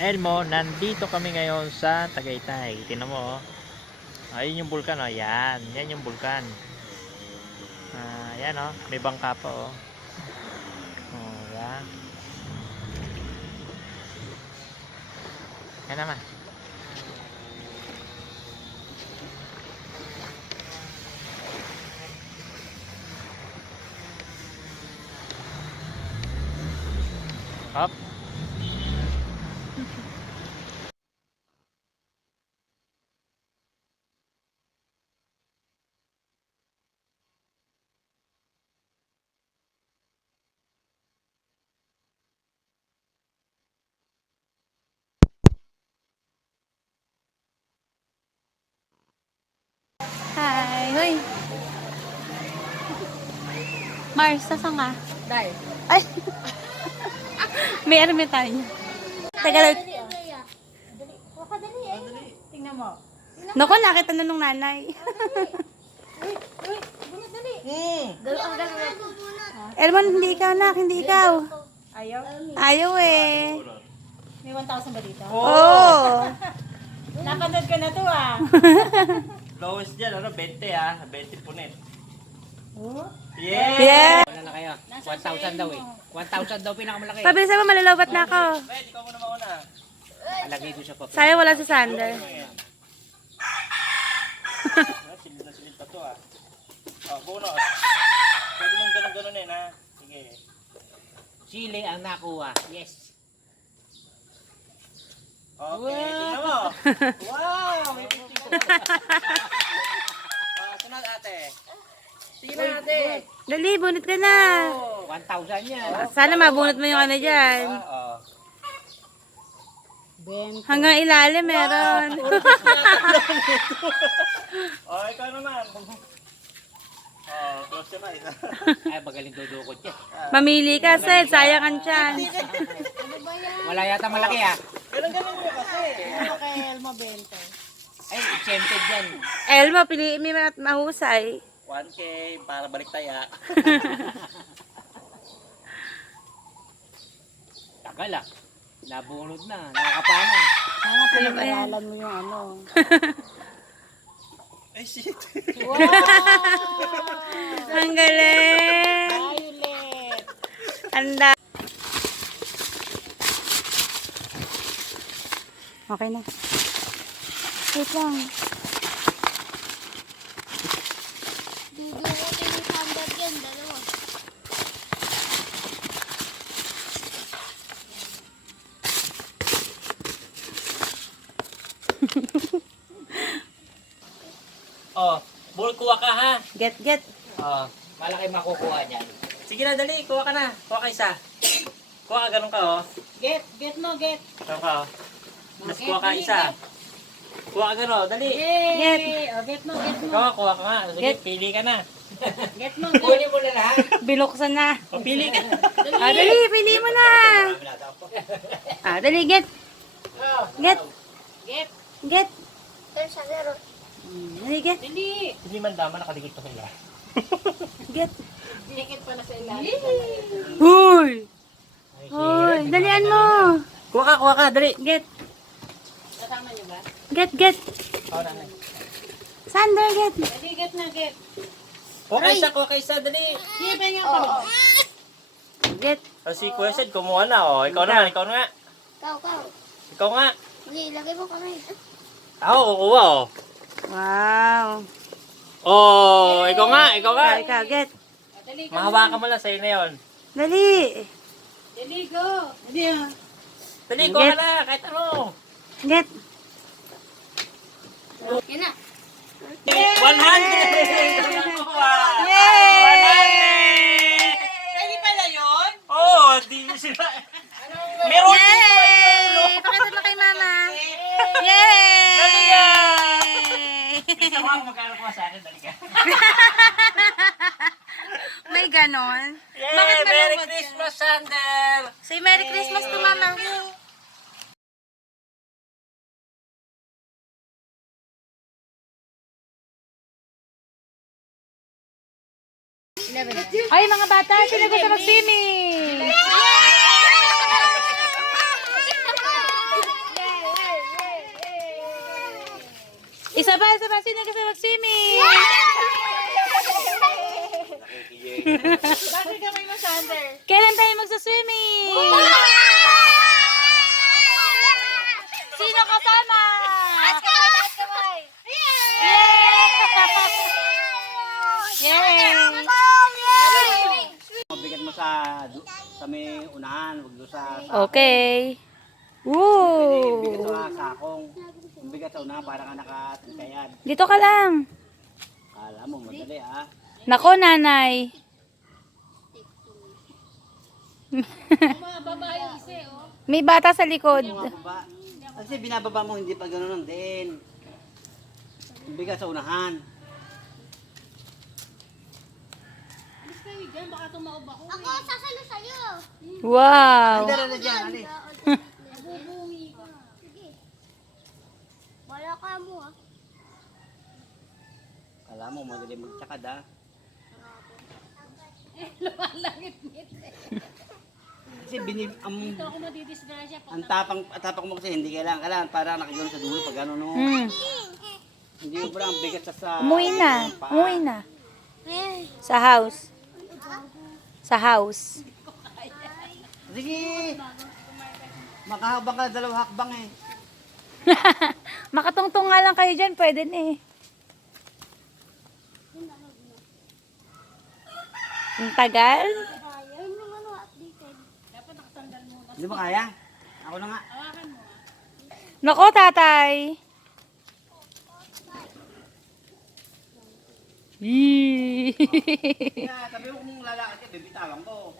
Elmo, nandito kami ngayon sa Tagaytay. Tingnan mo, oh. Ayun yung bulkan, oh. Yan. Yan yung bulkan. Yan, oh. May bangka pa, oh. Oh, yan. Yan naman. Up. Hi! Hoy! Mars, saan ka? Dai. Ay! May ermitanyo. Tagalog. Tingnan mo. Naku, nakita na nung nanay. Elmon, hindi ikaw nak, hindi ikaw. Ayaw? Ayaw eh. May 1,000 ba dito? Oo. Napanood ka na to ah. Lowest dyan, ano? 20, ah. 20 punit. Oh? Yeah. Wala na kayo. 1,000 daw eh. 1,000 daw pinakamalaki. Sabi sa malalabat na ako. Pwede, ikaw muna mauna. Alagay ko sa papel. Sayang wala si Sander. Silid na silid pa to, ah. Oh, bonus. Pwede mong ganun-ganun eh, na. Sige. Chile ang nakuha. Yes. Okay, tingnan mo. Wow, may 50 po. Sunod ate. Tingnan ate. Dali, bunot ka na. 1,000 yan. Sana mabunot mo yung ano dyan. Oo. Hanggang ilalim meron. Oh, ikaw naman. Oh, close your eyes. Ay, magaling dudukot yan. Mamili ka, Seth. Sayang ang chance. Wala yata malaki ah. Ganun-ganun mo kasi. Kay Elmo 20. Ay, exempted yan. Elmo, piliin mo at mahusay. 1K para balik tayo. Tagal ah. Nabunod na. Nakakapana. Sana Ano ba yan? pinag-aralan mo yung ano. Ay, shit. Ang galing. Violet! Anda. Okay na. Wait lang. Dudukutin yung standard yan, dalawa. Oh, ball kuha ka ha. Get. Oh. Malaki makukuha niyan. Sige na, dali. Kuha ka na. Kuha ka isa. Kuha ka, ganun ka oh. Get mo, get. Ganun ka oh. Mas kuha ka isa. Kuha ka ganun, dali. Yay! O, get mo. Ikaw, kuha ka nga. Sige, Get. pili ka na. Get mo, Kunin mo na lahat. Biluksan na. O, pili ka. Dali, pili mo na. Dali, get. Get. Get. There's a zero. Dali, get. Dili! Hindi man dama, nakadikit pa sila. Get. Dikit pa na sa ilalim. Huy! Hoy, dalian mo. Kuha ka, dali. Get. Kasama niyo ba? Get. Oh, nanay. Sander, get. Dali, get na, get. Kuha ka isa, dali. Sige, pahinga pa. Get. O, si Kuya Sid, kumuha na oh. Ikaw na, ikaw na. Ikaw. Ikaw nga. Hindi, ilagay mo kamay. Ako, kukuha oh. Wow. Oh, ikaw nga. Ikaw, get. Dali, go. Mahawakan mo lang, sa'yo na yun. Dali. Dali, go. Dali, ah. Dali, kuha ka na, kahit ano. Get. Yan na. 100! Yay! Pwede pala yun? Oh, di sila. Meron dito Yay! Pakita mo kay mama. Yay! Isa mo ako magkano ko sa akin, dali ka. May ganon. Yay! Bakit Merry malungkot Christmas, Sander! Say Merry Christmas to mama. Ay, mga bata, sila gusto mag-swimming. Isa pa. Sino kasi mag-swimming? Bakit kamay mo, Sander? Kailan tayo magsa-swimming? Sino kasama? Yay! Mabigat mo sa may unahan, wag doon sa Okay. bigat Woo! sa sakong. Bigat sa unahan para ka nakatagkayad. Dito ka lang. Kala mo, madali ah. Nako, nanay. May bata sa likod. Yung mga baba. Kasi binababa mo, hindi pa gano'n din. Bigat sa unahan. Ako, sasalo sa'yo. Wow. Ay, dala dyan, ali. Sige. Wala ka mo ah. Kala mo, madali magtsakad ah. Kasi ang tapang mo kasi hindi kailangan para nakagano sa dulo pag gano'n no. Hindi mo parang bigat sa Umuwi na. paa. Umuwi na. Eh. Sa house. Sa house. Sige. Makahabang ka 2 hakbang eh. Makatungtong nga lang kayo dyan. Pwede na eh. Ang tagal. Ayun yung ano, updated. Hindi mo kaya? Ako na nga. Nako, tatay. Yee. Kaya sabi mo kung lalakad ka, bibitawan ko.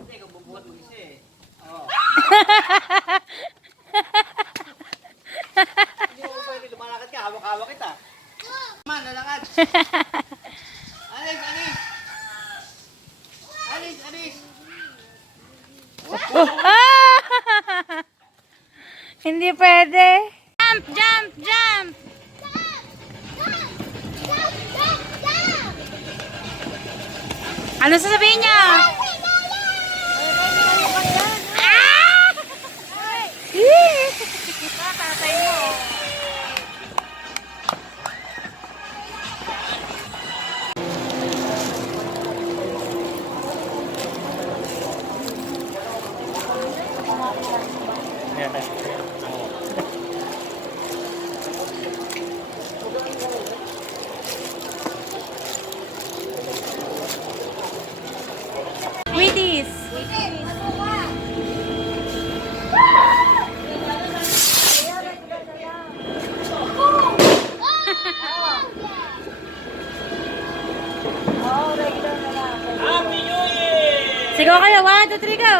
Kasi ikaw bubuhat mo isa eh. Oo. Hindi mo pwede lumalakad ka, hawak-hawak kita. Man, lalakad. Alis, alis. Alis, alis. Ah! Hindi pwede. Jump, jump, jump. Ano sasabihin niya? Ah! Yee! Tatay mo. Wheaties. Sigaw kayo. 1, 2, 3, go.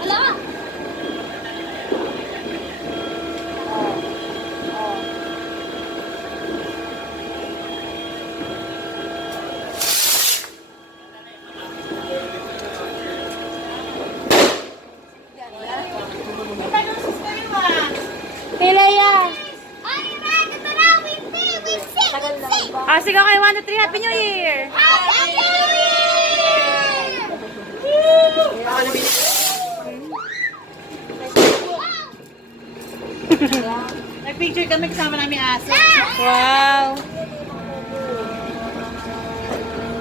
Ala! Pilaya. Ay, man! Ito na! Wincy! Ah, sigaw kayo. 1, 2, 3. Happy New Year. Happy New Year! Nag-picture kami kasama namin aso. Wow.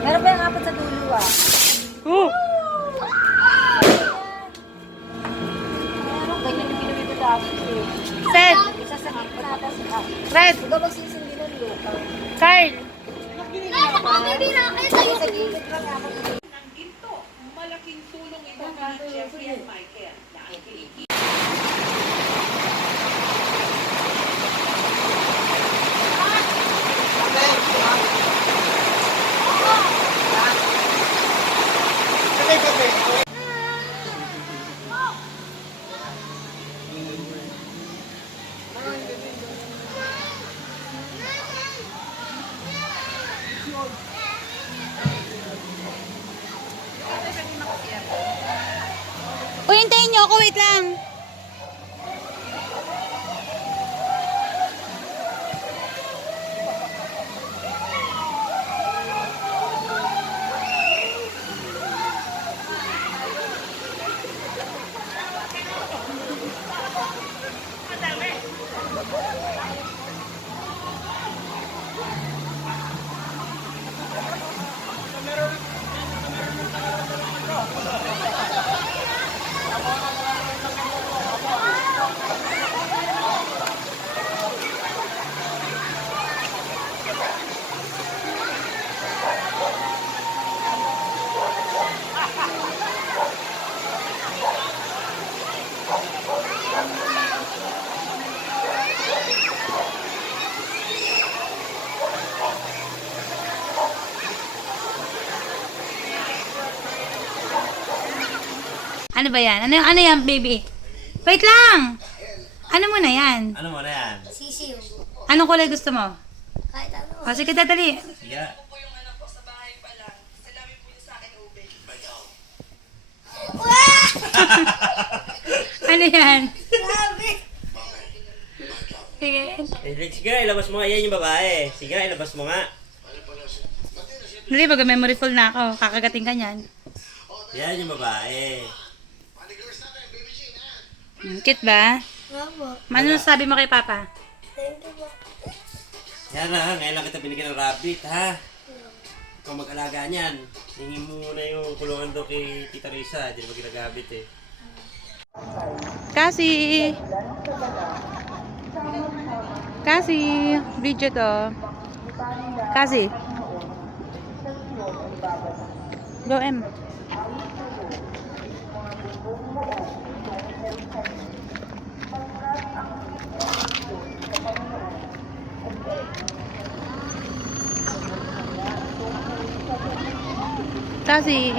Meron pa yung apat sa dulo ah. Ooh. Meron ganyan yung pinamito dapat eh. Seth. Isa sa apat. Red. Ikaw magsisindi ng lupa. Carl. Baby na! Kaya tayo Sa gilid lang ako. Uy, hintayin niyo ako. Wait lang. Ano ba yan? Ano yan, baby? Wait lang! Ano muna yan? Ano mo na yan? Sisiw. Anong kulay gusto mo? Kahit ano. O, sige, dadali. Sige. Ano yan? Grabe. Sige. Sige, ilabas mo nga. Yan yung babae. Sige, ilabas mo nga. Dali, mag-memory full na ako. Kakagating ka niyan. Yan yung babae. Cute ba? Opo. Ano sabi mo kay Papa? Thank you po. Yan na, ngayon lang kita binigyan ng rabbit, ha? Kung mag-alaga niyan, hingin mo muna yung kulungan doon kay Tita Risa. Hindi naman ginagamit eh. Kasi, video to. Kasi. Go, M. Kasi,